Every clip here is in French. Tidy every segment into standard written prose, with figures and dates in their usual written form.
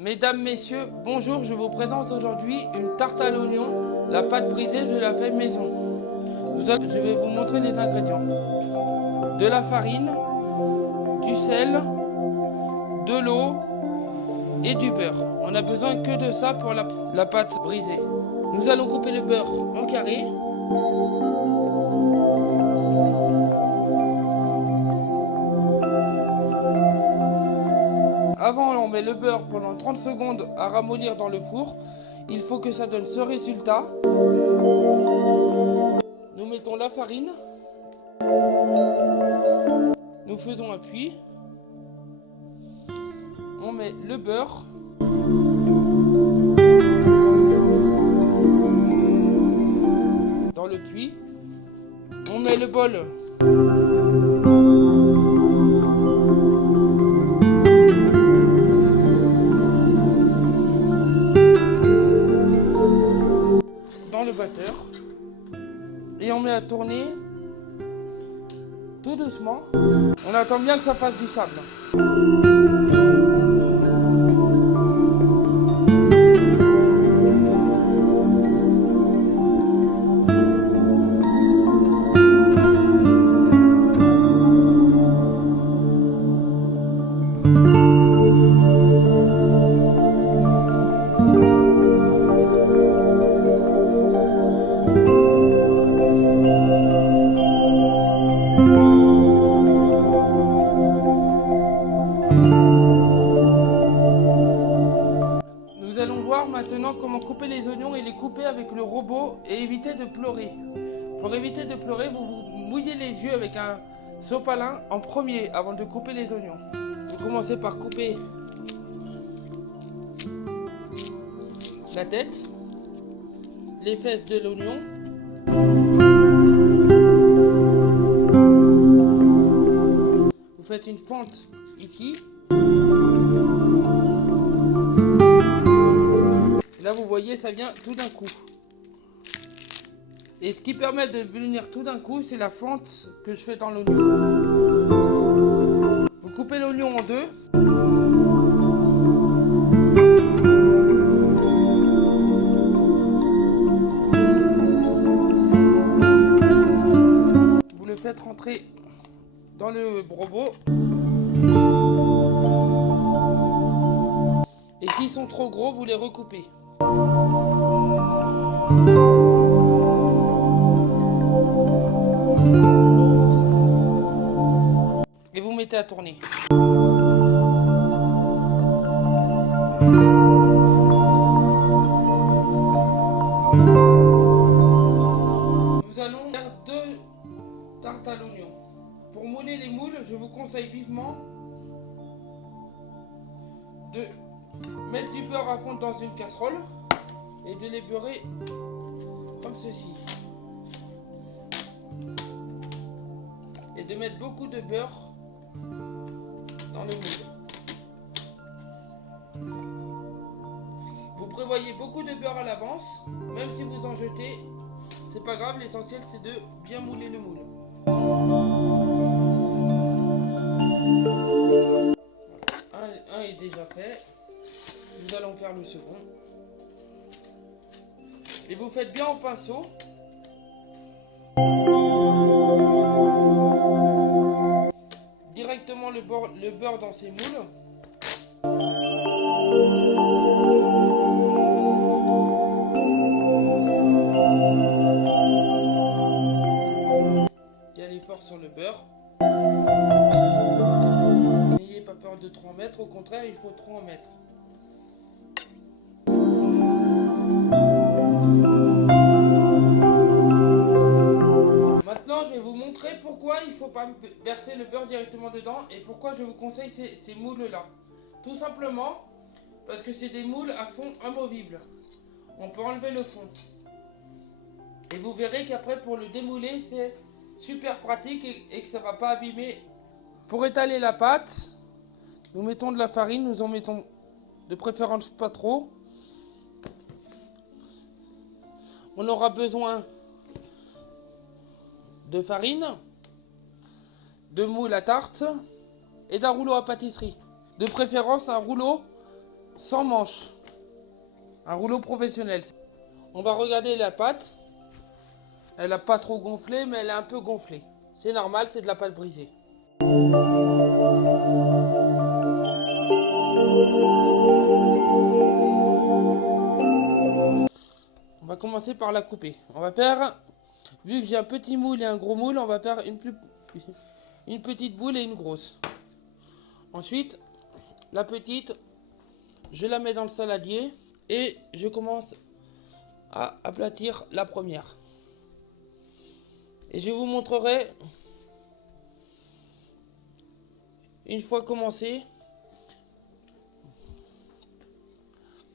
Mesdames, messieurs, bonjour, je vous présente aujourd'hui une tarte à l'oignon. La pâte brisée, je la fais maison. Je vais vous montrer les ingrédients. De la farine, du sel, de l'eau et du beurre. On n'a besoin que de ça pour la pâte brisée. Nous allons couper le beurre en carrés. Avant, on met le beurre pendant 30 secondes à ramollir dans le four. Il faut que ça donne ce résultat. Nous mettons la farine. Nous faisons un puits. On met le beurre. Dans le puits. On met le bol. Dans le batteur. Et on met à tourner tout doucement. On attend bien que ça fasse du sable. Nous allons voir maintenant comment couper les oignons et les couper avec le robot et éviter de pleurer. Pour éviter de pleurer, vous vous mouillez les yeux avec un sopalin en premier avant de couper les oignons. Vous commencez par couper la tête, les fesses de l'oignon. Vous faites une fente ici. Là, vous voyez, ça vient tout d'un coup. Et ce qui permet de venir tout d'un coup, c'est la fente que je fais dans l'oignon. Vous coupez l'oignon en deux. Vous le faites rentrer dans le robot. Et s'ils sont trop gros, vous les recoupez. Et vous mettez à tourner. Nous allons faire 2 tartes à l'oignon. Pour mouler les moules, je vous conseille vivement de mettre du beurre à fondre dans une casserole et de les beurrer comme ceci. Et de mettre beaucoup de beurre dans le moule. Vous prévoyez beaucoup de beurre à l'avance, même si vous en jetez, c'est pas grave, l'essentiel c'est de bien mouler le moule. Un est déjà fait. Nous allons faire le second. Et vous faites bien au pinceau. Directement le beurre dans ces moules. Et allez fort sur le beurre. N'ayez pas peur de trop en mettre, au contraire, il faut trop en mettre. Maintenant, je vais vous montrer pourquoi il ne faut pas verser le beurre directement dedans et pourquoi je vous conseille ces moules-là. Tout simplement parce que c'est des moules à fond amovibles. On peut enlever le fond. Et vous verrez qu'après, pour le démouler, c'est super pratique et que ça ne va pas abîmer. Pour étaler la pâte, nous mettons de la farine, nous en mettons de préférence pas trop. On aura besoin de farine, de moule à tarte et d'un rouleau à pâtisserie. De préférence un rouleau sans manche. Un rouleau professionnel. On va regarder la pâte. Elle n'a pas trop gonflé, mais elle est un peu gonflée. C'est normal, c'est de la pâte brisée. On va commencer par la couper. On va faire, vu que j'ai un petit moule et un gros moule, on va faire une petite boule et une grosse. Ensuite, la petite, je la mets dans le saladier et je commence à aplatir la première. Et je vous montrerai, une fois commencé,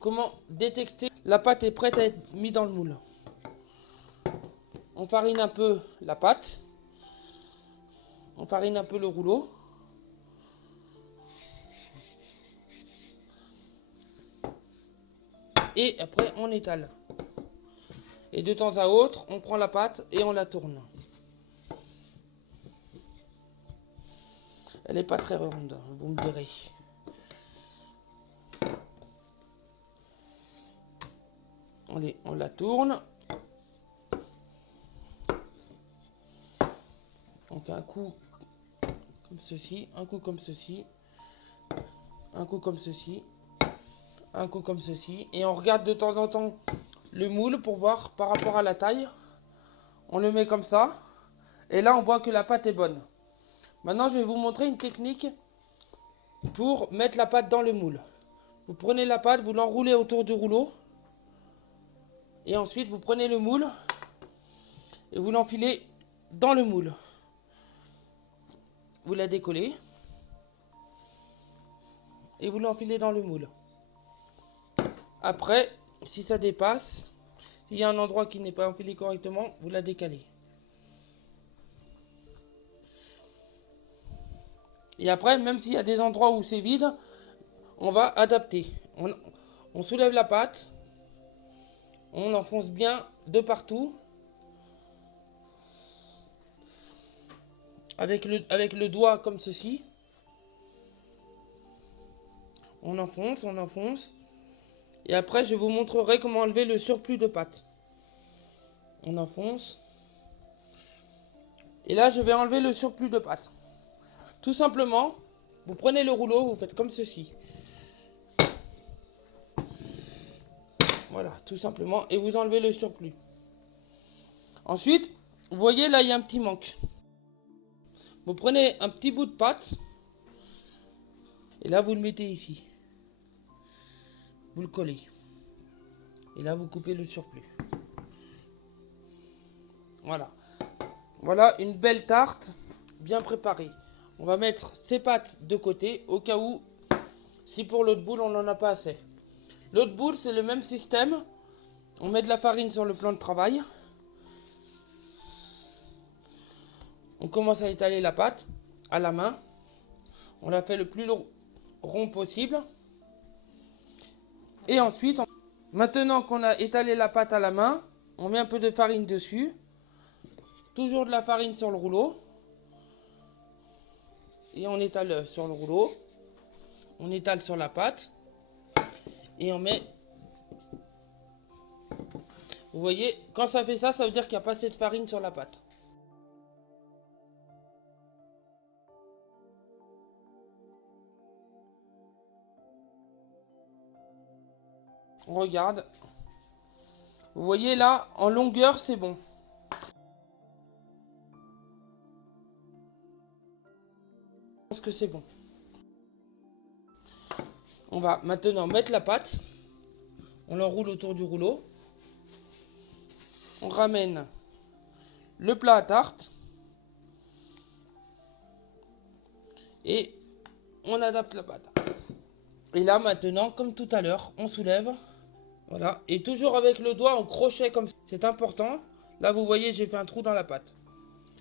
comment détecter la pâte est prête à être mise dans le moule. On farine un peu la pâte. On farine un peu le rouleau. Et après, on étale. Et de temps à autre, on prend la pâte et on la tourne. Elle n'est pas très ronde, vous me direz. Allez, on la tourne. On fait un coup comme ceci, un coup comme ceci, un coup comme ceci, un coup comme ceci. Et on regarde de temps en temps le moule pour voir par rapport à la taille. On le met comme ça. Et là, on voit que la pâte est bonne. Maintenant, je vais vous montrer une technique pour mettre la pâte dans le moule. Vous prenez la pâte, vous l'enroulez autour du rouleau. Et ensuite, vous prenez le moule et vous l'enfilez dans le moule. Vous la décollez et vous l'enfilez dans le moule. Après, si ça dépasse, s'il y a un endroit qui n'est pas enfilé correctement, vous la décalez. Et après, même s'il y a des endroits où c'est vide, on va adapter. On soulève la pâte, on enfonce bien de partout. Avec le doigt comme ceci. On enfonce, on enfonce. Et après, je vous montrerai comment enlever le surplus de pâte. On enfonce. Et là, je vais enlever le surplus de pâte. Tout simplement, vous prenez le rouleau, vous faites comme ceci. Voilà, tout simplement. Et vous enlevez le surplus. Ensuite, vous voyez là, il y a un petit manque. Vous prenez un petit bout de pâte. Et là, vous le mettez ici. Vous le collez. Et là, vous coupez le surplus. Voilà. Voilà une belle tarte bien préparée. On va mettre ces pâtes de côté au cas où, si pour l'autre boule, on n'en a pas assez. L'autre boule, c'est le même système. On met de la farine sur le plan de travail. On commence à étaler la pâte à la main. On la fait le plus rond possible. Et ensuite, maintenant qu'on a étalé la pâte à la main, on met un peu de farine dessus. Toujours de la farine sur le rouleau. Et on étale sur le rouleau. On étale sur la pâte. Et on met... Vous voyez, quand ça fait ça, ça veut dire qu'il n'y a pas assez de farine sur la pâte. On regarde. Vous voyez là, en longueur, c'est bon. Je pense que c'est bon. On va maintenant mettre la pâte. On l'enroule autour du rouleau. On ramène le plat à tarte. Et on adapte la pâte. Et là maintenant, comme tout à l'heure, on soulève. Voilà. Et toujours avec le doigt en crochet comme ça. C'est important. Là vous voyez, j'ai fait un trou dans la pâte.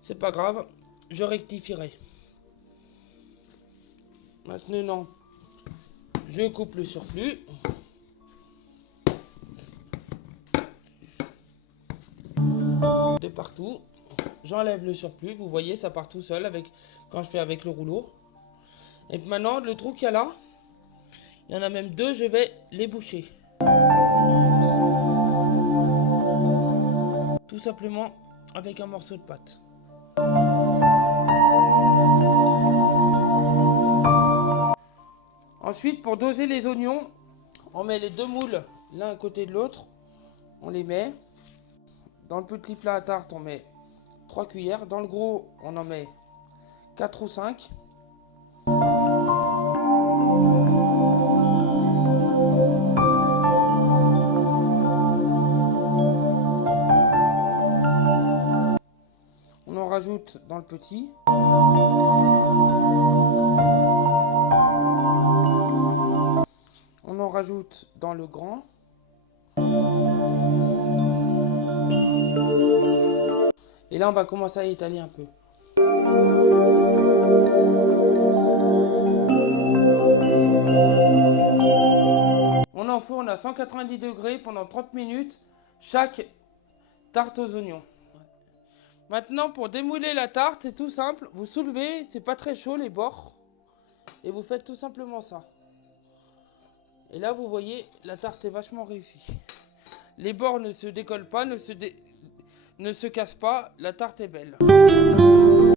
C'est pas grave. Je rectifierai. Maintenant, je coupe le surplus. De partout. J'enlève le surplus. Vous voyez, ça part tout seul quand je fais avec le rouleau. Et maintenant, le trou qu'il y a là, Il y en a même deux, je vais les boucher. Tout simplement avec un morceau de pâte. Ensuite, pour doser les oignons, on met les deux moules l'un à côté de l'autre. On les met. Dans le petit plat à tarte, on met 3 cuillères. Dans le gros, on en met 4 ou 5. On en rajoute dans le petit. On en rajoute dans le grand. Et là, on va commencer à étaler un peu. On enfourne à 190 degrés pendant 30 minutes chaque tarte aux oignons. Maintenant, pour démouler la tarte, c'est tout simple. Vous soulevez, c'est pas très chaud les bords. Et vous faites tout simplement ça. Et là, vous voyez, la tarte est vachement réussie. Les bords ne se décollent pas, ne se cassent pas. La tarte est belle.